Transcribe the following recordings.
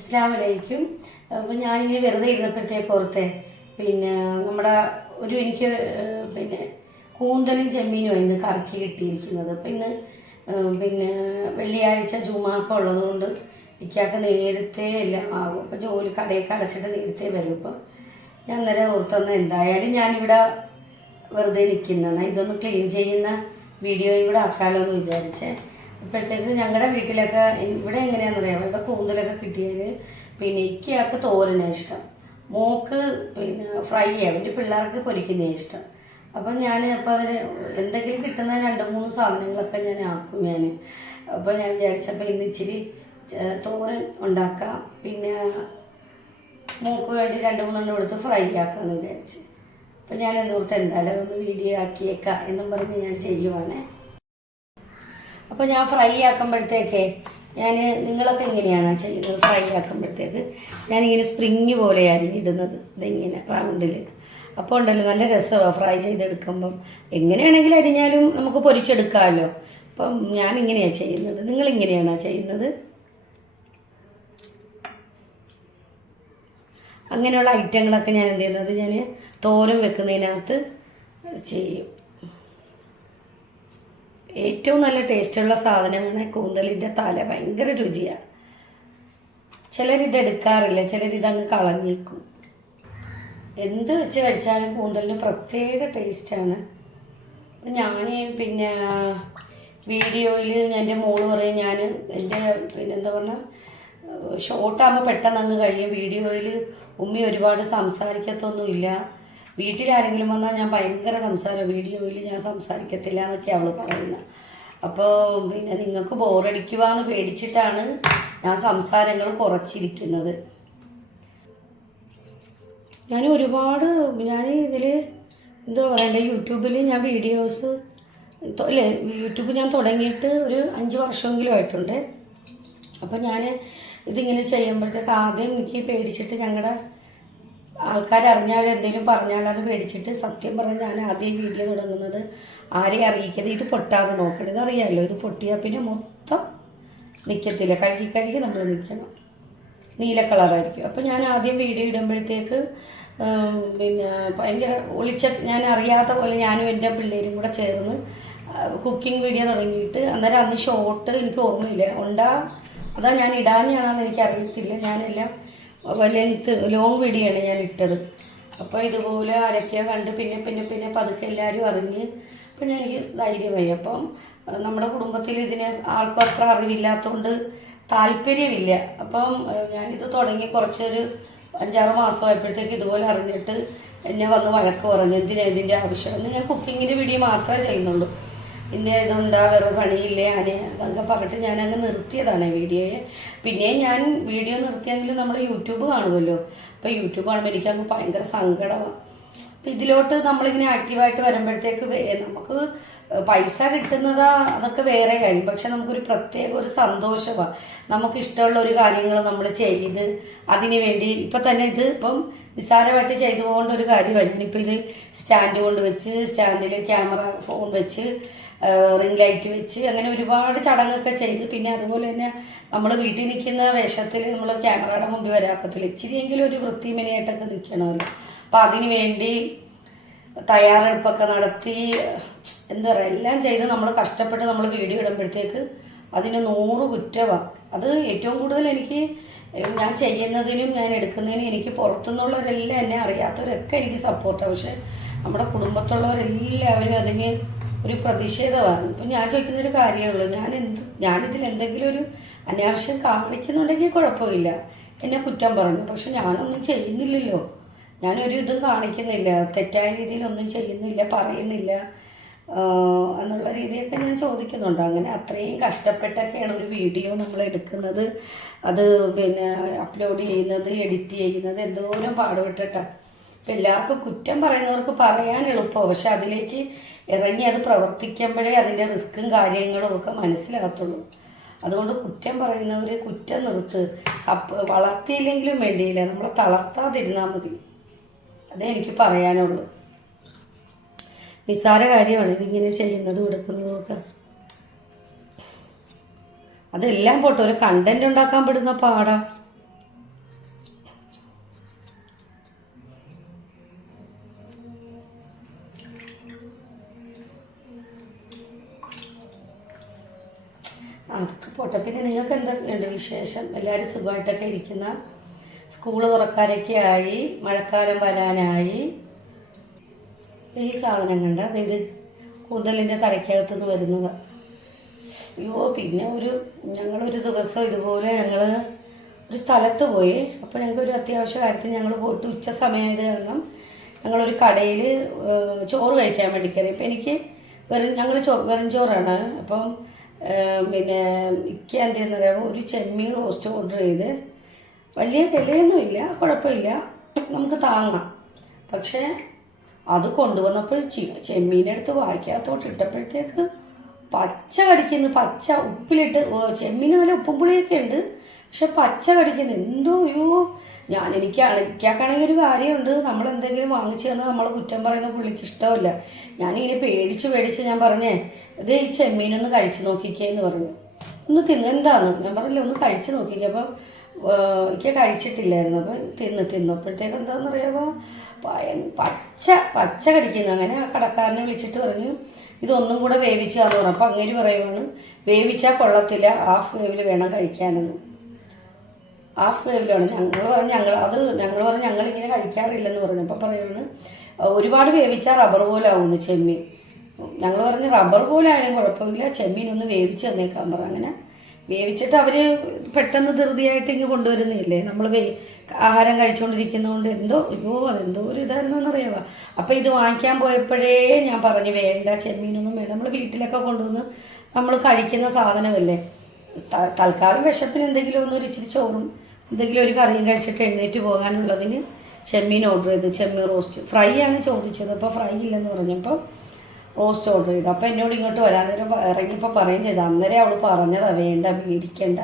അസ്സാം അപ്പം ഞാനിങ്ങനെ വെറുതെ ഇരുന്നപ്പോഴത്തേക്ക് ഓർത്തെ പിന്നെ നമ്മുടെ ഒരു എനിക്ക് പിന്നെ കൂന്തലും ചെമ്മീനും ഇന്ന് കറക്കി കിട്ടിയിരിക്കുന്നത്. അപ്പം ഇന്ന് പിന്നെ വെള്ളിയാഴ്ച ജുമാക്ക ഉള്ളതുകൊണ്ട് ഇക്കാക്ക് നേരത്തെ എല്ലാം ആകും അപ്പം ജോലി കടയൊക്കെ അടച്ചിട്ട് നേരത്തെ വരും. അപ്പം ഞാൻ അന്നേരം ഓർത്തെന്ന് എന്തായാലും ഞാനിവിടെ വെറുതെ നിൽക്കുന്നതാണ് ഇതൊന്ന് ക്ലീൻ ചെയ്യുന്ന വീഡിയോ ഇവിടെ ആക്കാലോ എന്ന് വിചാരിച്ചേ. അപ്പോഴത്തേക്ക് ഞങ്ങളുടെ വീട്ടിലൊക്കെ ഇവിടെ എങ്ങനെയാണെന്നറിയാം ഇവിടെ കൂന്തലൊക്കെ കിട്ടിയാൽ പിന്നെ ഇക്കയാൾക്ക് തോരനാണ് ഇഷ്ടം. മോക്ക് പിന്നെ ഫ്രൈ ചെയ്യാം എന്റെ പിള്ളേർക്ക് പൊരിക്കുന്നതാണ് ഇഷ്ടം. അപ്പം ഞാൻ അപ്പോൾ അതിന് എന്തെങ്കിലും കിട്ടുന്ന രണ്ട് മൂന്ന് സാധനങ്ങളൊക്കെ ഞാൻ ആക്കും ഞാൻ അപ്പോൾ ഞാൻ വിചാരിച്ചപ്പോൾ ഇന്ന് ഇച്ചിരി തോരൻ ഉണ്ടാക്കാം. പിന്നെ മോക്ക് വേണ്ടി രണ്ട് മൂന്നെണ്ണം എടുത്ത് ഫ്രൈ ആക്കാമെന്ന് വിചാരിച്ച്. അപ്പം ഞാൻ എന്നോർത്ത് എന്തായാലും അതൊന്ന് വീഡിയോ ആക്കിയേക്കാം എന്നും പറഞ്ഞ് ഞാൻ ചെയ്യുവാണേ. അപ്പോൾ ഞാൻ ഫ്രൈ ആക്കുമ്പോഴത്തേക്ക് ഞാൻ നിങ്ങളൊക്കെ എങ്ങനെയാണ് ചെയ്യുന്നത്? ഫ്രൈ ആക്കുമ്പോഴത്തേക്ക് ഞാനിങ്ങനെ സ്പ്രിങ് പോലെ ഇടുന്നത്. ഇതിങ്ങനെ റൗണ്ടിൽ അപ്പോൾ ഉണ്ടല്ലോ നല്ല രസമാണ് ഫ്രൈ ചെയ്തെടുക്കുമ്പം. എങ്ങനെയാണെങ്കിലും അരിഞ്ഞാലും നമുക്ക് പൊരിച്ചെടുക്കാമല്ലോ. അപ്പം ഞാനിങ്ങനെയാണ് ചെയ്യുന്നത്. നിങ്ങളിങ്ങനെയാണോ ചെയ്യുന്നത്? അങ്ങനെയുള്ള ഐറ്റങ്ങളൊക്കെ ഞാൻ എന്ത് ചെയ്യുന്നത്? ഞാൻ തോരം വെക്കുന്നതിനകത്ത് ചെയ്യും. ഏറ്റവും നല്ല ടേസ്റ്റുള്ള സാധനമാണ് കൂന്തലിന്റെ തല. ഭയങ്കര രുചിയാണ് ചിലരിത് എടുക്കാറില്ല ചിലരിതങ്ങ് കളഞ്ഞേക്കും. എന്ത് വെച്ച് കഴിച്ചാലും കൂന്തലിന് പ്രത്യേക ടേസ്റ്റാണ്. അപ്പം ഞാൻ പിന്നെ വീഡിയോയിൽ എന്റെ മോൾ പറയും ഞാൻ എന്റെ പിന്നെന്താ പറഞ്ഞാൽ ഷോർട്ടാകുമ്പോൾ പെട്ടെന്ന് അങ്ങ് കഴിയും. വീഡിയോയിൽ ഉമ്മി ഒരുപാട് സംസാരിക്കത്തൊന്നുമില്ല. വീട്ടിലാരെങ്കിലും വന്നാൽ ഞാൻ ഭയങ്കര സംസാരം വീഡിയോയിൽ ഞാൻ സംസാരിക്കത്തില്ല എന്നൊക്കെ അവൾ പറയുന്നത് അപ്പോൾ പിന്നെ നിങ്ങൾക്ക് ബോറടിക്കുവാന്ന് പേടിച്ചിട്ടാണ് ഞാൻ സംസാരങ്ങൾ കുറച്ചിരിക്കുന്നത്. ഞാൻ ഒരുപാട് ഞാൻ ഇതിൽ എന്തോ പറയണ്ടേ യൂട്യൂബിൽ ഞാൻ വീഡിയോസ് അല്ലേ യൂട്യൂബ് ഞാൻ തുടങ്ങിയിട്ട് ഒരു അഞ്ച് വർഷമെങ്കിലും ആയിട്ടുണ്ട്. അപ്പോൾ ഞാൻ ഇതിങ്ങനെ ചെയ്യുമ്പോഴത്തേക്ക് ആദ്യം എനിക്ക് പേടിച്ചിട്ട് ഞങ്ങളുടെ ആൾക്കാർ അറിഞ്ഞാൽ എന്തെങ്കിലും അത് പേടിച്ചിട്ട് സത്യം പറഞ്ഞാൽ ഞാൻ ആദ്യം വീഡിയോ തുടങ്ങുന്നത് ആരെയും അറിയിക്കാതെ ഇത് പൊട്ടാതെ നോക്കണം ഇതറിയാമല്ലോ ഇത് പൊട്ടിയാൽ പിന്നെ മൊത്തം നിൽക്കത്തില്ല കഴുകി കഴുകി നമ്മൾ നിൽക്കണം നീല കളറായിരിക്കും. അപ്പോൾ ഞാൻ ആദ്യം വീഡിയോ ഇടുമ്പോഴത്തേക്ക് പിന്നെ ഭയങ്കര ഒളിച്ച ഞാൻ അറിയാത്ത പോലെ ഞാനും എന്റെ പിള്ളേരും കൂടെ ചേർന്ന് കുക്കിംഗ് വീഡിയോ തുടങ്ങിയിട്ട് അന്നേരം അന്ന് ഷോർട്ട് എനിക്ക് ഓർമ്മയില്ല. ഉണ്ടാ അതാ ഞാൻ ഇടാഞ്ഞാണെന്ന് എനിക്ക് അറിയത്തില്ല ഞാനെല്ലാം ലെങ്ത്ത് ലോങ് ആണ് ഞാൻ ഇട്ടത്. അപ്പോൾ ഇതുപോലെ അരയ്ക്കുക കണ്ട് പിന്നെ പിന്നെ പിന്നെ പതുക്കെ എല്ലാവരും അറിഞ്ഞ് അപ്പം ഞാൻ എനിക്ക് ധൈര്യമായി. അപ്പം നമ്മുടെ കുടുംബത്തിൽ ഇതിന് ആർക്കും അത്ര അറിവില്ലാത്തതുകൊണ്ട് താല്പര്യമില്ല. അപ്പം ഞാനിത് തുടങ്ങി കുറച്ചൊരു അഞ്ചാറ് മാസമായപ്പോഴത്തേക്ക് ഇതുപോലെ അറിഞ്ഞിട്ട് എന്നെ വന്ന് വഴക്ക് പറഞ്ഞു. എന്തിനാണ് ഇതിന്റെ ആവശ്യം? എന്ന് ഞാൻ കുക്കിങ്ങിന്റെ വീഡിയോ മാത്രമേ ചെയ്യുന്നുള്ളൂ. പിന്നെ ഇതുണ്ടാ വേറെ പണിയില്ലേ അനെ അതൊക്കെ പറഞ്ഞിട്ട് ഞാൻ അങ്ങ് നിർത്തിയതാണ് വീഡിയോയെ. പിന്നെ ഞാൻ വീഡിയോ നിർത്തിയെങ്കിലും നമ്മൾ യൂട്യൂബ് കാണുമല്ലോ. അപ്പോൾ യൂട്യൂബ് കാണുമ്പോൾ എനിക്ക് അങ്ങ് ഭയങ്കര സങ്കടമാണ് അപ്പം ഇതിലോട്ട് നമ്മളിങ്ങനെ ആക്റ്റീവായിട്ട് വരുമ്പോഴത്തേക്ക് നമുക്ക് പൈസ കിട്ടുന്നതാ അതൊക്കെ വേറെ കാര്യം. പക്ഷെ നമുക്കൊരു പ്രത്യേക ഒരു സന്തോഷമാണ് നമുക്ക് ഇഷ്ടമുള്ള ഒരു കാര്യങ്ങൾ നമ്മൾ ചെയ്ത് അതിന് വേണ്ടി ഇപ്പം തന്നെ ഇത് ഇപ്പം നിസ്സാരമായിട്ട് ചെയ്തു പോകേണ്ട ഒരു കാര്യമാണ് ഞാനിപ്പോൾ ഇത് സ്റ്റാൻഡ് കൊണ്ട് വെച്ച് സ്റ്റാൻഡിൽ ക്യാമറ ഫോൺ വെച്ച് റിംഗ് ലൈറ്റ് വെച്ച് അങ്ങനെ ഒരുപാട് ചടങ്ങൊക്കെ ചെയ്ത് പിന്നെ അതുപോലെ തന്നെ നമ്മൾ വീട്ടിൽ നിൽക്കുന്ന വേഷത്തിൽ നമ്മൾ ക്യാമറയുടെ മുമ്പിൽ വരാക്കത്തില്ല. ഇച്ചിരിയെങ്കിലും ഒരു വൃത്തിമിനിയായിട്ടൊക്കെ നിൽക്കണമല്ലോ. അപ്പം അതിനു വേണ്ടി തയ്യാറെടുപ്പൊക്കെ നടത്തി എന്താ പറയുക എല്ലാം ചെയ്ത് നമ്മൾ കഷ്ടപ്പെട്ട് നമ്മൾ വീഡിയോ ഇടുമ്പോഴത്തേക്ക് അതിന് നൂറ് കുറ്റമാണ് അത് ഏറ്റവും കൂടുതൽ എനിക്ക് ഞാൻ ചെയ്യുന്നതിനും ഞാൻ എടുക്കുന്നതിനും എനിക്ക് പുറത്തുനിന്നുള്ളവരെല്ലാം എന്നെ അറിയാത്തവരൊക്കെ എനിക്ക് സപ്പോർട്ടാണ് പക്ഷെ നമ്മുടെ കുടുംബത്തുള്ളവരെല്ലാവരും അതിന് ഒരു പ്രതിഷേധമാണ് ഇപ്പം ഞാൻ ചോദിക്കുന്നൊരു കാര്യമേ ഉള്ളൂ. ഞാൻ എന്ത് ഞാനിതിൽ എന്തെങ്കിലും ഒരു അനാവശ്യം കാണിക്കുന്നുണ്ടെങ്കിൽ കുഴപ്പമില്ല. എന്നെ കുറ്റം പറഞ്ഞു. പക്ഷെ ഞാനൊന്നും ചെയ്യുന്നില്ലല്ലോ. ഞാനൊരു ഇതും കാണിക്കുന്നില്ല. തെറ്റായ രീതിയിലൊന്നും ചെയ്യുന്നില്ല പറയുന്നില്ല. എന്നുള്ള രീതിയൊക്കെ ഞാൻ ചോദിക്കുന്നുണ്ട്. അങ്ങനെ അത്രയും കഷ്ടപ്പെട്ടൊക്കെയാണ് ഒരു വീഡിയോ നമ്മൾ എടുക്കുന്നത്. അത് പിന്നെ അപ്ലോഡ് ചെയ്യുന്നത് എഡിറ്റ് ചെയ്യുന്നത് എന്തോരം പാടുപെട്ടിട്ടാണ് ഇപ്പം എല്ലാവർക്കും കുറ്റം പറയുന്നവർക്ക് പറയാൻ എളുപ്പമാണ് പക്ഷെ അതിലേക്ക് ഇറങ്ങി അത് പ്രവർത്തിക്കുമ്പോഴേ അതിന്റെ റിസ്ക്കും കാര്യങ്ങളും ഒക്കെ മനസ്സിലാകത്തുള്ളൂ. അതുകൊണ്ട് കുറ്റം പറയുന്നവർ കുറ്റം നിർത്ത്. സപ്പ് വളർത്തിയില്ലെങ്കിലും വേണ്ടിയില്ല. നമ്മളെ തളർത്താതിരുന്നാൽ മതി. അതേ എനിക്ക് പറയാനുള്ളൂ. നിസ്സാര കാര്യമാണ് ഇതിങ്ങനെ ചെയ്യുന്നതും എടുക്കുന്നതും ഒക്കെ. അതെല്ലാം പോട്ടെ ഒരു കണ്ടന്റ് ഉണ്ടാക്കാൻ പെടുന്ന പാടാ. അതൊക്കെ പോട്ടെ. പിന്നെ നിങ്ങൾക്ക് എന്തൊക്കെയുണ്ട് വിശേഷം? എല്ലാവരും സുഖമായിട്ടൊക്കെ ഇരിക്കുന്ന? സ്കൂൾ തുറക്കാനൊക്കെ ആയി മഴക്കാലം വരാനായി. ഈ സാധനങ്ങളുടെ അതായത് കൂന്തലിന്റെ തലയ്ക്കകത്ത് നിന്ന് വരുന്നത്. അയ്യോ പിന്നെ ഒരു ഞങ്ങളൊരു ദിവസം ഇതുപോലെ ഞങ്ങൾ ഒരു സ്ഥലത്ത് പോയി. അപ്പോൾ ഞങ്ങൾക്ക് ഒരു അത്യാവശ്യ കാര്യത്തിന് ഞങ്ങൾ പോയിട്ട് ഉച്ച സമയത്ത് കാരണം ഞങ്ങളൊരു കടയിൽ ചോറ് കഴിക്കാൻ വേണ്ടി കയറി. അപ്പം എനിക്ക് വെറും ഞങ്ങൾ ചോ വെറും ചോറാണ്. അപ്പം പിന്നെ ഇക്ക എന്ന് പറയുമ്പോൾ ഒരു ചെമ്മീൻ റോസ്റ്റ് ഓർഡർ ചെയ്ത് വലിയ വിലയൊന്നുമില്ല കുഴപ്പമില്ല. നമുക്ക് താങ്ങാം. പക്ഷേ അത് കൊണ്ടുവന്നപ്പോൾ ചെമ്മീനെടുത്ത് വായിക്കാത്തോട്ട് ഇട്ടപ്പോഴത്തേക്ക് പച്ച കടിക്കുന്നു. പച്ച ഉപ്പിലിട്ട് ചെമ്മീൻ നല്ല ഉപ്പും പുളിയൊക്കെ ഉണ്ട്. പക്ഷെ പച്ച കടിക്കുന്നു. എന്തോ അയ്യോ ഞാൻ എനിക്ക് എനിക്കാണെങ്കിൽ ഒരു കാര്യമുണ്ട്. നമ്മൾ എന്തെങ്കിലും വാങ്ങിച്ചു തന്നാൽ നമ്മൾ കുറ്റം പറയുന്ന പുള്ളിക്ക് ഇഷ്ടമല്ല. ഞാനിങ്ങനെ പേടിച്ച് പേടിച്ച് ഞാൻ പറഞ്ഞേ ഇത് ഈ ചെമ്മീനൊന്ന് കഴിച്ചു നോക്കിക്കേ എന്ന് പറഞ്ഞു. ഒന്ന് തിന്ന് എന്താന്ന്? ഞാൻ പറഞ്ഞില്ല ഒന്ന് കഴിച്ചു നോക്കിക്കേ. അപ്പം എനിക്ക് കഴിച്ചിട്ടില്ലായിരുന്നു. അപ്പം തിന്ന് തിന്നപ്പോഴത്തേക്ക് എന്താണെന്നറിയാമോ പയൻ പച്ച പച്ച കടിക്കുന്നു. അങ്ങനെ ആ കടക്കാരനെ വിളിച്ചിട്ട് പറഞ്ഞു ഇതൊന്നും കൂടെ വേവിച്ചാന്ന് പറഞ്ഞു അപ്പം അങ്ങേര് പറയുവാണ് വേവിച്ചാൽ കൊള്ളത്തില്ല ഹാഫ് വേവിൽ വേണം കഴിക്കാനെന്ന്. ഹാഫ് വേവിലാണ്. ഞങ്ങൾ പറഞ്ഞു ഞങ്ങൾ അത് ഞങ്ങൾ പറഞ്ഞു ഞങ്ങൾ ഇങ്ങനെ കഴിക്കാറില്ലെന്ന് പറഞ്ഞു. അപ്പം പറയുവാണ് ഒരുപാട് വേവിച്ചാൽ റബ്ബർ പോലെ ആവുന്നു ചെമ്മീൻ. ഞങ്ങൾ പറഞ്ഞ് റബ്ബർ പോലെ ആയാലും കുഴപ്പമില്ല ചെമ്മീൻ ഒന്ന് വേവിച്ച് തന്നേക്കാൻ പറഞ്ഞു അങ്ങനെ വേവിച്ചിട്ട് അവർ പെട്ടെന്ന് ധൃതിയായിട്ട് ഇങ്ങ് കൊണ്ടുവരുന്നില്ലേ? നമ്മൾ വേ ആഹാരം കഴിച്ചുകൊണ്ടിരിക്കുന്നതുകൊണ്ട് എന്തോ അയ്യോ അതെന്തോ ഒരു ഇതായിരുന്നെന്ന് അപ്പൊ ഇത് വാങ്ങിക്കാൻ പോയപ്പോഴേ ഞാൻ പറഞ്ഞു വേണ്ട ചെമ്മീനൊന്നും വേണ്ട. നമ്മൾ വീട്ടിലൊക്കെ കൊണ്ടുവന്ന് നമ്മൾ കഴിക്കുന്ന സാധനമല്ലേ? തൽക്കാലം വിശപ്പിന് എന്തെങ്കിലും ഒന്ന് ഒരു ഇച്ചിരി ചോറും എന്തെങ്കിലും ഒരു കറിയും കഴിച്ചിട്ട് എഴുന്നേറ്റ് പോകാനുള്ളതിന് ചെമ്മീൻ ഓർഡർ ചെയ്ത്. ചെമ്മീൻ റോസ്റ്റ്. ഫ്രൈ ആണ് ചോദിച്ചത്. അപ്പോൾ ഫ്രൈ ഇല്ലെന്ന് പറഞ്ഞപ്പോൾ റോസ്റ്റ് ഓർഡർ ചെയ്തു. അപ്പോൾ എന്നോട് ഇങ്ങോട്ട് വരാൻ നേരം ഇറങ്ങിയപ്പോൾ പറയും ചെയ്തു. അന്നേരം അവൾ പറഞ്ഞതാണ് വേണ്ട മേടിക്കണ്ട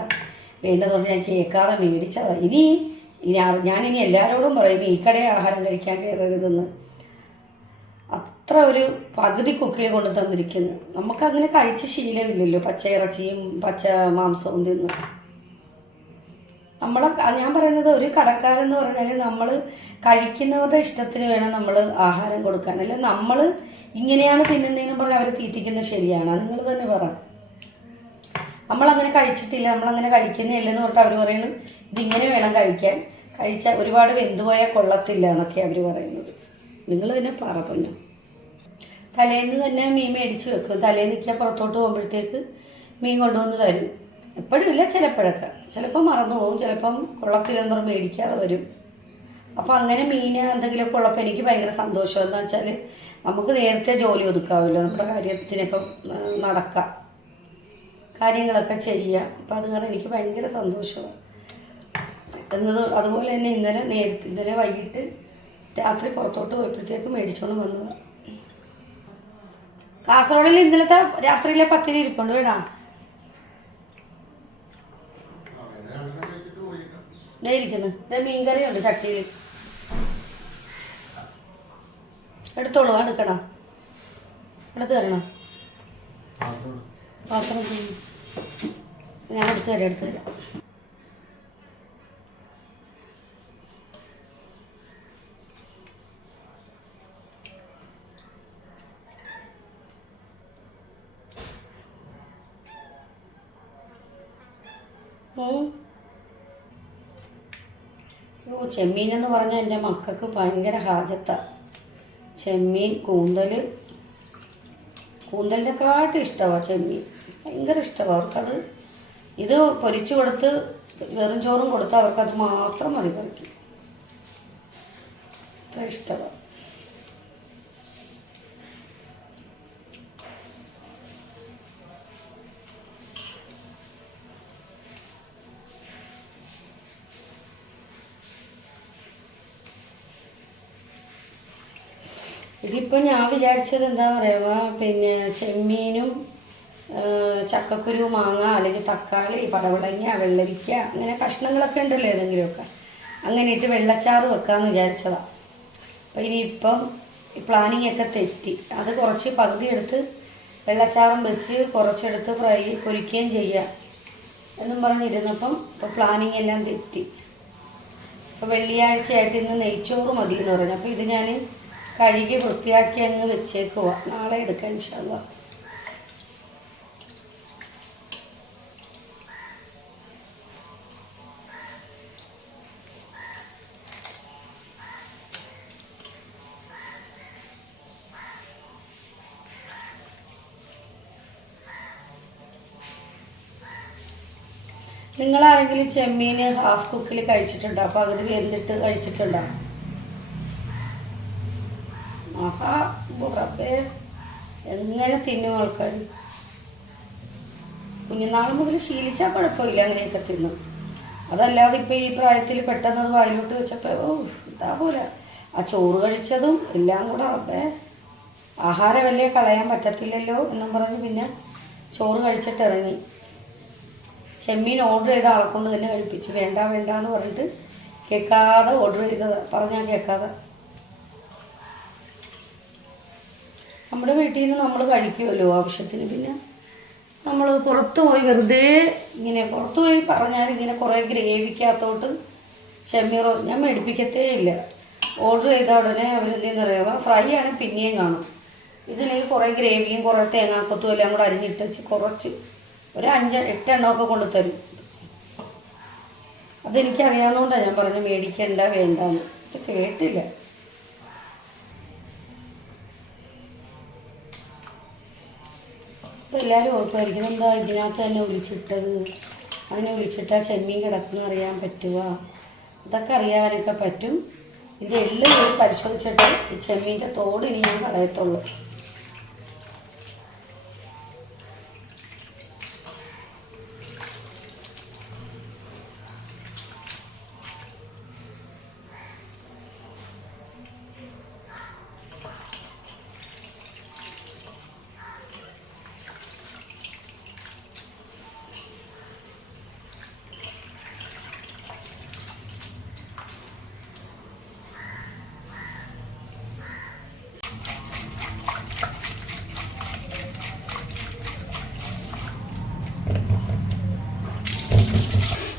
വേണ്ടതുകൊണ്ട് ഞാൻ കേൾക്കാതെ മേടിച്ചതാ. ഇനി ഇനി ഞാനിനി എല്ലാവരോടും പറയും ഈ കടയിൽ ആഹാരം കഴിക്കാൻ കയറരുതെന്ന്. അത്ര ഒരു പകുതി കുക്കിൽ കൊണ്ട് തന്നിരിക്കുന്നു. നമുക്കങ്ങനെ കഴിച്ച ശീലമില്ലല്ലോ പച്ച ഇറച്ചിയും പച്ച മാംസവും തിന്ന്. നമ്മൾ ഞാൻ പറയുന്നത് ഒരു കടക്കാരെന്ന് പറഞ്ഞാൽ നമ്മൾ കഴിക്കുന്നവരുടെ ഇഷ്ടത്തിന് വേണം നമ്മൾ ആഹാരം കൊടുക്കാൻ. അല്ലെ നമ്മൾ ഇങ്ങനെയാണ് തിന്നുന്നതെന്ന് പറഞ്ഞ് അവരെ തീറ്റിക്കുന്നത് ശരിയാണ്. നിങ്ങൾ തന്നെ പറ. നമ്മളങ്ങനെ കഴിച്ചിട്ടില്ല നമ്മളങ്ങനെ കഴിക്കുന്നില്ലെന്ന് പറഞ്ഞിട്ട് അവർ പറയുന്നത് ഇതിങ്ങനെ വേണം കഴിക്കാൻ. കഴിച്ചാൽ ഒരുപാട് വെന്തുപോയാൽ കൊള്ളത്തില്ല എന്നൊക്കെ അവർ പറയുന്നത്. നിങ്ങൾ തന്നെ പറ പൊന്നു. തലേന്ന് തന്നെ മീൻ മേടിച്ച് വെക്കും. തലേന്ന് നിൽക്കാൻ പുറത്തോട്ട് പോകുമ്പോഴത്തേക്ക് മീൻ കൊണ്ടുവന്ന് തരും. എപ്പോഴും ഇല്ല ചിലപ്പോഴൊക്കെ. ചിലപ്പോൾ മറന്നു പോകും ചിലപ്പം കൊള്ളത്തില്ലെന്ന് പറഞ്ഞ് മേടിക്കാതെ വരും. അപ്പോൾ അങ്ങനെ മീൻ എന്തെങ്കിലുമൊക്കെ ഉള്ളപ്പോൾ എനിക്ക് ഭയങ്കര സന്തോഷം. എന്താ വെച്ചാൽ നമുക്ക് നേരത്തെ ജോലി ഒതുക്കാവില്ല. നമ്മുടെ കാര്യത്തിനൊക്കെ നടക്കാം. കാര്യങ്ങളൊക്കെ ചെയ്യാം. അപ്പം അത് കാരണം എനിക്ക് ഭയങ്കര സന്തോഷമാണ് എന്നത് അതുപോലെ തന്നെ ഇന്നലെ നേരത്തെ ഇന്നലെ വൈകിട്ട് രാത്രി പുറത്തോട്ട് പോയപ്പോഴത്തേക്ക് മേടിച്ചോണ്ട് വന്നത്. കാസർഗോഡിൽ ഇന്നലത്തെ രാത്രിയിലെ പത്തിരി ഇരിപ്പുണ്ട് വേണോ ഇരിക്കുന്നു. മീൻകറിയുണ്ട് ചട്ടിയിൽ എടുത്തോളൂ എടുക്കടാ എടുത്തു തരണം പാത്രം. ഞാൻ എടുത്തു തരാം എടുത്തു തരാം. ചെമ്മീൻ എന്ന് പറഞ്ഞാൽ എന്റെ മക്കൾക്ക് ഭയങ്കര ഹാജത്താണ് ചെമ്മീൻ കൂന്തൽ കൂന്തലിനെക്കാട്ടും ഇഷ്ടമാണ് ചെമ്മീൻ. ഭയങ്കര ഇഷ്ടമാണ് അവർക്കത് ഇത് പൊരിച്ചു കൊടുത്ത് വെറും ചോറും കൊടുത്ത് അവർക്കത് മാത്രം മതി കറിക്കും അത്ര ഇഷ്ടമാണ് ഇതിപ്പോൾ ഞാൻ വിചാരിച്ചത് എന്താ പറയുക പിന്നെ ചെമ്മീനും ചക്കക്കുരു മാങ്ങ അല്ലെങ്കിൽ തക്കാളി പടവളങ്ങ വെള്ളരിക്ക അങ്ങനെ കഷ്ണങ്ങളൊക്കെ ഉണ്ടല്ലോ ഏതെങ്കിലുമൊക്കെ. അങ്ങനെ ഇട്ട് വെള്ളച്ചാറ് വെക്കാമെന്ന് വിചാരിച്ചതാണ് അപ്പോൾ ഇനിയിപ്പം പ്ലാനിങ് ഒക്കെ തെറ്റി. അത് കുറച്ച് പകുതി എടുത്ത് വെള്ളച്ചാറും വെച്ച് കുറച്ചെടുത്ത് ഫ്രൈ പൊരിക്കുകയും ചെയ്യാം. എന്നും പറഞ്ഞിരുന്നപ്പം ഇപ്പോൾ പ്ലാനിങ് എല്ലാം തെറ്റി. അപ്പോൾ വെള്ളിയാഴ്ചയായിട്ട് ഇന്ന് നെയ്ച്ചോറ് മതി എന്ന് പറഞ്ഞു. അപ്പോൾ ഇത് ഞാൻ കഴുകി വൃത്തിയാക്കി അങ്ങ് വെച്ചേക്കുക നാളെ എടുക്കാം ഇഷ്ടമല്ല നിങ്ങളാരെങ്കിലും ചെമ്മീന് ഹാഫ് കുക്കിൽ കഴിച്ചിട്ടുണ്ടോ? പകുതി വെന്തിട്ട് കഴിച്ചിട്ടുണ്ടോ? തിന്നും ആൾക്കാർ കുഞ്ഞുനാൾ മുതൽ ശീലിച്ചാൽ കുഴപ്പമില്ല അങ്ങനെയൊക്കെ തിന്നും. അതല്ലാതെ ഇപ്പം ഈ പ്രായത്തിൽ പെട്ടെന്ന് അത് വായിലോട്ട് വെച്ചപ്പോൾ ഓ ഇതാ പോലെ ആ ചോറ് കഴിച്ചതും എല്ലാം കൂടെ റബ്ബേ ആഹാരമല്ലേ കളയാൻ പറ്റത്തില്ലല്ലോ എന്നും പറഞ്ഞ് പിന്നെ ചോറ് കഴിച്ചിട്ട് ഇറങ്ങി. ചെമ്മീൻ ഓർഡർ ചെയ്ത ആളെ കൊണ്ട് തന്നെ കഴിപ്പിച്ച് വേണ്ട വേണ്ട എന്ന് പറഞ്ഞിട്ട് കേൾക്കാതെ ഓർഡർ ചെയ്തതാണ് പറഞ്ഞാൽ കേൾക്കാതെ. നമ്മുടെ വീട്ടിൽ നിന്ന് നമ്മൾ കഴിക്കുമല്ലോ ആവശ്യത്തിന്. പിന്നെ നമ്മൾ പുറത്തു പോയി വെറുതെ ഇങ്ങനെ പുറത്തു പോയി പറഞ്ഞാൽ ഇങ്ങനെ കുറേ ഗ്രേവിക്കകത്തോട്ട് ചെമ്മീൻ റോസ് ഞാൻ മേടിപ്പിക്കത്തേ ഇല്ല. ഓർഡർ ചെയ്ത ഉടനെ അവരെന്തെന്ന് അറിയാമോ ഫ്രൈ ആണ് പിന്നെയും കാണും. ഇതിലേക്ക് കുറേ ഗ്രേവിയും കുറേ തേങ്ങാക്കൊത്തും എല്ലാം കൂടെ അരിഞ്ഞിട്ട് വെച്ച് കുറച്ച് ഒരു അഞ്ച് എട്ടെണ്ണമൊക്കെ കൊണ്ട് തരും. അതെനിക്കറിയാവുന്നതുകൊണ്ടാണ് ഞാൻ പറഞ്ഞു മേടിക്കേണ്ട വേണ്ടെന്ന്. ഇത് കേട്ടില്ല. അപ്പോൾ എല്ലാവരും ഓർക്കുമായിരിക്കും എന്താ ഇതിനകത്ത് തന്നെ ഒളിച്ചിട്ടത്? അതിനെ ഒളിച്ചിട്ടാൽ ചെമ്മീൻ കിടക്കുന്ന അറിയാൻ പറ്റുക ഇതൊക്കെ അറിയാനൊക്കെ പറ്റും. ഇതിന്റെ എല്ലാം പരിശോധിച്ചിട്ട് ഈ ചെമ്മീന്റെ തോട് ഇനി ഞാൻ കളയത്തുള്ളൂ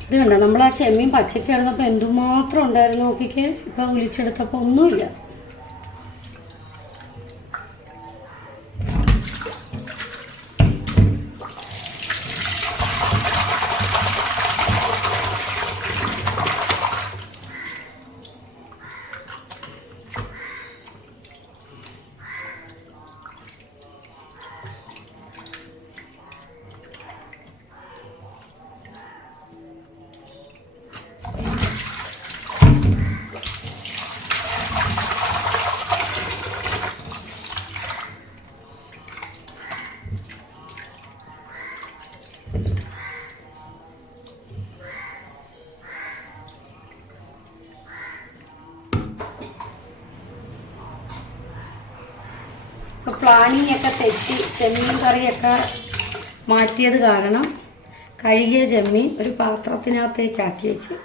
ഇത് കണ്ട? നമ്മൾ ആ ചെമ്മീൻ പച്ചയ്ക്ക് എന്തുമാത്രം ഉണ്ടായിരുന്നു നോക്കിക്ക്. ഇപ്പം ഒലിച്ചെടുത്തപ്പോൾ ഒന്നുമില്ല. ഇപ്പോൾ പ്ലാനിങ് ഒക്കെ തെറ്റി ചെമ്മീൻ കറിയൊക്കെ മാറ്റിയത് കാരണം കഴുകിയ ചെമ്മീൻ ഒരു പാത്രത്തിനകത്തേക്ക് ആക്കി വെച്ച്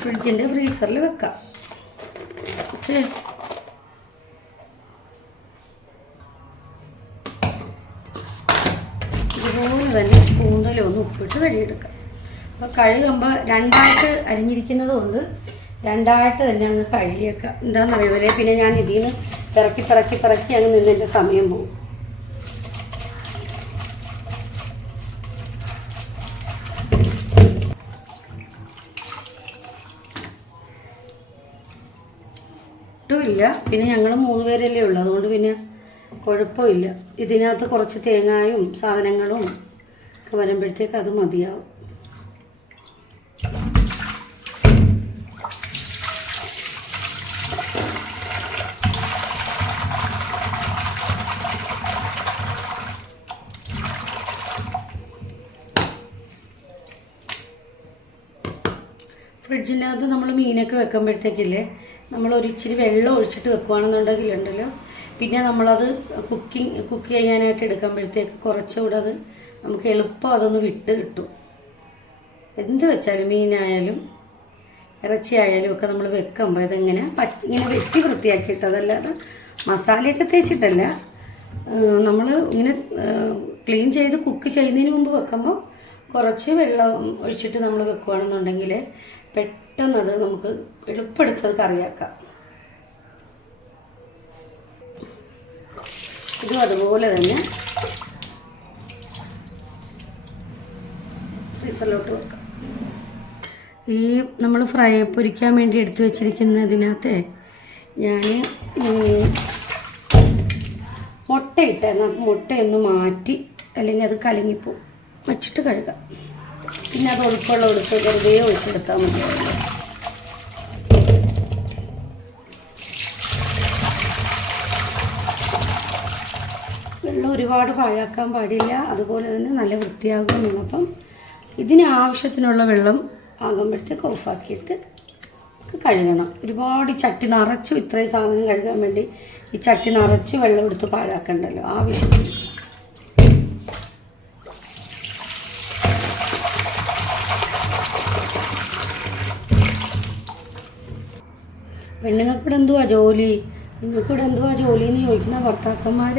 ഫ്രിഡ്ജിന്റെ ഫ്രീസറിൽ വെക്കാം. ഓക്കെ. ഇതുപോലെ തന്നെ കൂന്തലൊന്ന് ഉപ്പിട്ട് കഴുകിയെടുക്കാം. അപ്പോൾ കഴുകുമ്പോൾ രണ്ടായിട്ട് അരിഞ്ഞിരിക്കുന്നത് കൊണ്ട് രണ്ടായിട്ട് തന്നെ അങ്ങ് കഴുകിയേക്കാം. എന്താണെന്നറിയാം പിന്നെ ഞാൻ ഇതിൽ നിന്ന് പിറക്കി പിറക്കി പിറക്കി അങ്ങ് നിന്നെ സമയം പോകും. ഇല്ല. പിന്നെ ഞങ്ങൾ മൂന്ന് പേരല്ലേ ഉള്ളൂ. അതുകൊണ്ട് പിന്നെ കുഴപ്പമില്ല. ഇതിനകത്ത് കുറച്ച് തേങ്ങായും സാധനങ്ങളും ഒക്കെ വരുമ്പോഴത്തേക്ക് അത് മതിയാവും. ഫ്രിഡ്ജിനകത്ത് നമ്മൾ മീനൊക്കെ വെക്കുമ്പോഴത്തേക്കില്ലേ നമ്മൾ ഒരിച്ചിരി വെള്ളം ഒഴിച്ചിട്ട് വെക്കുകയാണെന്നുണ്ടെങ്കിൽ ഉണ്ടല്ലോ. പിന്നെ നമ്മളത് കുക്കിംഗ് കുക്ക് ചെയ്യാനായിട്ട് എടുക്കുമ്പോഴത്തേക്ക് കുറച്ചുകൂടെ അത് നമുക്ക് എളുപ്പം അതൊന്ന് വിട്ട് കിട്ടും. എന്ത് വെച്ചാലും മീനായാലും ഇറച്ചിയായാലും ഒക്കെ നമ്മൾ വെക്കുമ്പോൾ ഇതെങ്ങനെ ഇങ്ങനെ വെട്ടി വൃത്തിയാക്കിയിട്ട് അതല്ലാതെ മസാലയൊക്കെ തേച്ചിട്ടല്ല. നമ്മൾ ഇങ്ങനെ ക്ലീൻ ചെയ്ത് കുക്ക് ചെയ്യുന്നതിന് മുമ്പ് വെക്കുമ്പോൾ കുറച്ച് വെള്ളം ഒഴിച്ചിട്ട് നമ്മൾ വെക്കുകയാണെന്നുണ്ടെങ്കിൽ പെട്ടെന്ന് അത് നമുക്ക് എളുപ്പെടുത്തത് കറിയാക്കാം. ഇതും അതുപോലെ തന്നെ ഫ്രീസറിലോട്ട് വെക്കാം. ഈ നമ്മൾ ഫ്രൈ പൊരിക്കാൻ വേണ്ടി എടുത്തു വെച്ചിരിക്കുന്നതിനകത്ത് ഞാൻ മുട്ടയിട്ടായിരുന്നു അപ്പം മുട്ടയൊന്ന് മാറ്റി അല്ലെങ്കിൽ അത് കലങ്ങിപ്പോവും. വച്ചിട്ട് കഴുകാം. പിന്നെ അത് ഒഴുക്കുള്ള എടുത്ത് വെറുതെ ഒഴിച്ചെടുത്താൽ മതിയാവില്ല വെള്ളം ഒരുപാട് പാഴാക്കാൻ പാടില്ല. അതുപോലെ തന്നെ നല്ല വൃത്തിയാകും അപ്പം ഇതിന് ആവശ്യത്തിനുള്ള വെള്ളം ആകുമ്പോഴത്തേക്ക് ഓഫാക്കിയിട്ട് കഴുകണം. ഒരുപാട് ചട്ടി നിറച്ചു ഇത്രയും സാധനം കഴുകാൻ വേണ്ടി ഈ ചട്ടി നിറച്ച് വെള്ളം എടുത്ത് പാഴാക്കണ്ടല്ലോ. ആവശ്യത്തിന്. പെണ്ണുങ്ങൾക്കിവിടെ എന്തുവാ ജോലി? നിങ്ങൾക്കിവിടെ എന്തുവാ ജോലി എന്ന് ചോദിക്കുന്ന ഭർത്താക്കന്മാർ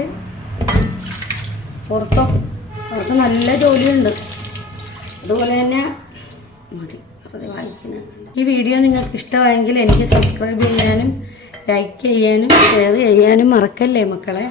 പുറത്തോ? പുറത്ത് നല്ല ജോലിയുണ്ട്. അതുപോലെ തന്നെ മതി. വെറുതെ വായിക്കുന്നത് ഈ വീഡിയോ നിങ്ങൾക്ക് ഇഷ്ടമായെങ്കിൽ എനിക്ക് സബ്സ്ക്രൈബ് ചെയ്യാനും ലൈക്ക് ചെയ്യാനും ഷെയർ ചെയ്യാനും മറക്കല്ലേ മക്കളെ?